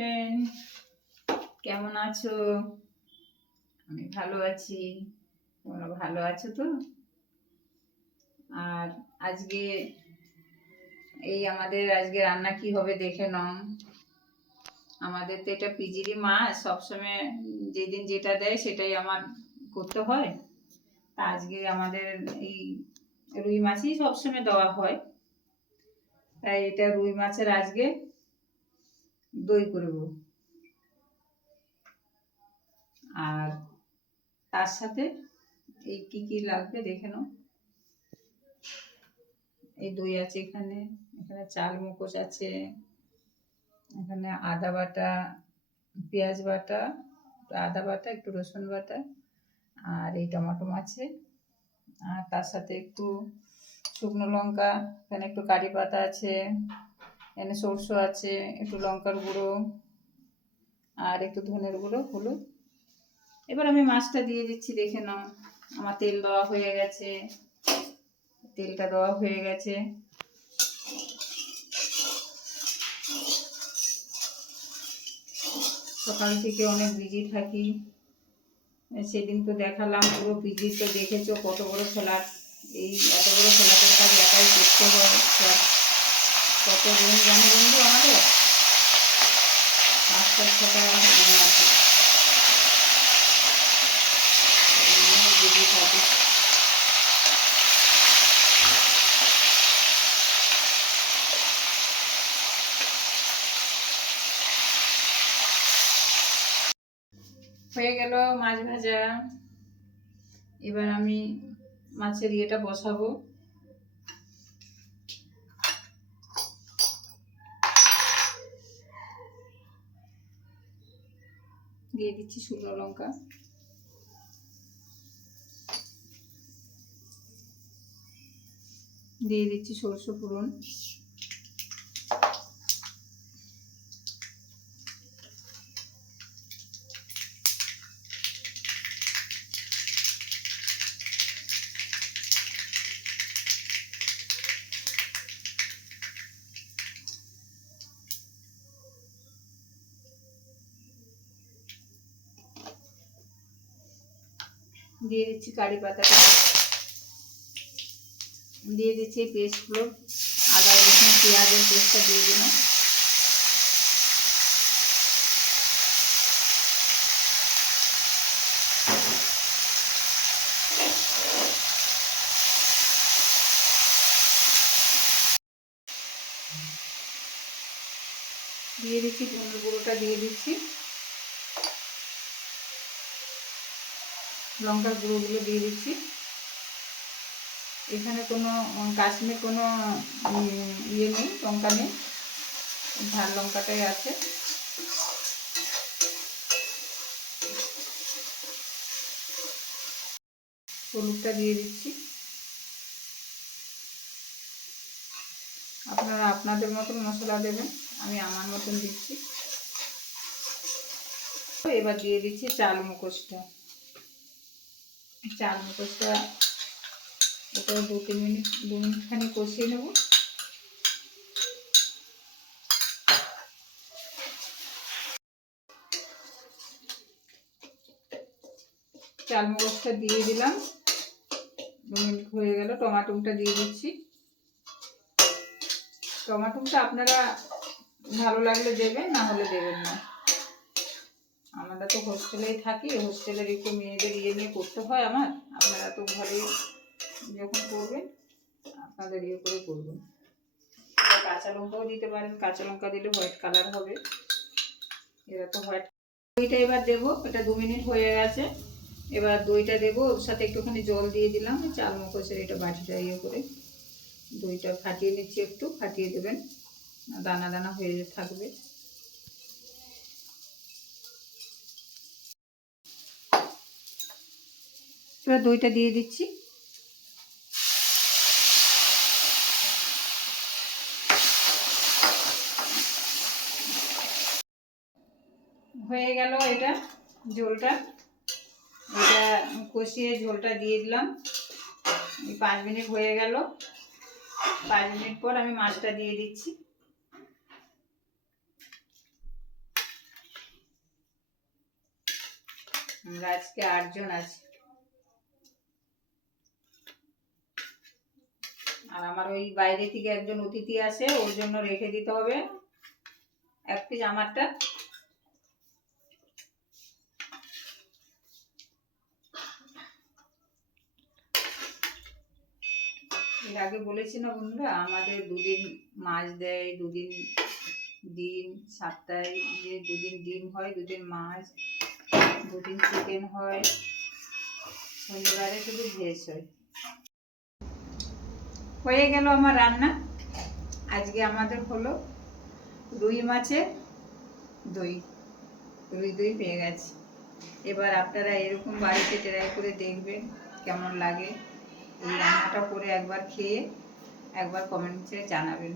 Friend, কেমন আছো? আমি ভালো আছি। তোমরা ভালো আছো তো? আর আজকে আমাদের আজকে রান্না কি হবে দেখে নাও। আমাদের তো এটা পিজিরি মাছ, সবসময় যেদিন যেটা দেয় সেটাই আমার করতে হয়। তা আজকে আমাদের এই রুই মাছই সবসময় দেওয়া হয়, তাই এটা রুই মাছের আজকে দই করবো। আর তার সাথে এই কি লাগবে দেখে নাও। এই দই আছে, এখানে চাল মগজ আছে, এখানে আদা বাটা, পেঁয়াজ বাটা, আদা বাটা, একটু রসুন বাটা, আর এই টমেটো আছে। আর তার সাথে একটু শুকনো লঙ্কা, এখানে একটু কারি পাতা আছে, এখানে সরষে আছে, একটু লঙ্কার গুঁড়ো, আর একটু ধনের গুঁড়ো, হলুদ। এবার আমি মাছটা দিয়ে দিচ্ছি, দেখে নাও। আমার তেল দেওয়া হয়ে গেছে, তেলটা দেওয়া হয়ে গেছে। সকাল থেকে অনেক বিজি থাকি, সেদিন তো দেখালাম পুরো বিজি, তো দেখেছো কত বড় ফ্ল্যাট। এই এত বড় ফ্ল্যাটের কাজ একাই করতে হয়। কত রুম জানো বন্ধু, আমাদের 5টা 6টা রুম আছে, বিজি থাকি। হয়ে গেল মাছ ভাজা। এবার আমি মাছের ইয়েটা বসাবো। দিয়ে দিচ্ছি শুকনো লঙ্কা, দিয়ে দিচ্ছি সরষে ফোড়ন, দিয়ে দিচ্ছি কারি পাতাটা, দিয়ে দিচ্ছি পেস্টগুলো, আদা রসুন পেঁয়াজের পেস্টটা দিয়ে দিলাম। দিয়ে দিচ্ছি ধনের গুঁড়োটা, দিয়ে দিচ্ছি লঙ্কার গুঁড়োগুলো, দিয়ে দিচ্ছি। এখানে কোনো কাশ্মীর কোনো ইয়ে নেই, লঙ্কা নেই, ঝাল লঙ্কাটাই আছে। হলুদটা দিয়ে দিচ্ছি। আপনারা আপনাদের মতন মশলা দেবেন, আমি আমার মতন দিচ্ছি। এবার দিয়ে দিচ্ছি চাল মগজটা। চাল মগজটা এটা 2-3 মিনিট, 2 মিনিট খানি কষিয়ে নেব। চাল মগজটা দিয়ে দিলাম, 2 মিনিট হয়ে গেল। টমাটোটা দিয়ে দিচ্ছি। টমাটোটা আপনারা ভালো লাগলে দেবেন, না হলে দেবেন না। আমরা তো হোস্টেলেই থাকি, হোস্টেলের একটু মেয়েদের ইয়ে নিয়ে করতে হয় আমার। আপনারা তো ঘরে যখন করবেন আপনাদের ইয়ে করে করবেন। কাঁচা লঙ্কাও দিতে পারেন, কাঁচা লঙ্কা দিলে হোয়াইট কালার হবে। এবার তো হোয়াইট দইটা এবার দেবো। এটা 2 মিনিট হয়ে গেছে। এবার দইটা দেবো, ওর সাথে একটুখানি জল দিয়ে দিলাম। চাল মগজের এটা বাটিটা ইয়ে করে দইটা ফাটিয়ে নিচ্ছি, একটু ফাটিয়ে দেবেন, দানা দানা হয়ে থাকবে। এবার দইটা দিয়ে দিচ্ছি। হয়ে গেল এটা ঝোলটা, এটা কষিয়ে ঝোলটা দিয়ে দিলাম। 5 মিনিট হয়ে গেল। 5 মিনিট পর আমি মাছটা দিয়ে দিচ্ছি। আমরা আজকে 8 জন আছি। আর আমার ওই বাইরে থেকে একজন অতিথি আসে, ওর জন্য রেখে দিতে হবে 1 পিস আমারটা। এর আগে বলেছি না বন্ধুরা, আমাদের 2 দিন মাছ দেয়, 2 দিন ডিম, সপ্তাহে যে 2 দিন ডিম হয়, 2 দিন মাছ, 2 দিন চিকেন হয়, শনিবারে শুধু ভেজ হয়। হয়ে গেল আমার রান্না। আজকে আমাদের হলো রুই মাছের দই, রুই দই পেয়ে গেছে। এবার আপনারা এরকম বাড়িতে ট্রাই করে দেখবেন কেমন লাগে। এই রান্নাটা করে একবার খেয়ে একবার কমেন্টে জানাবেন।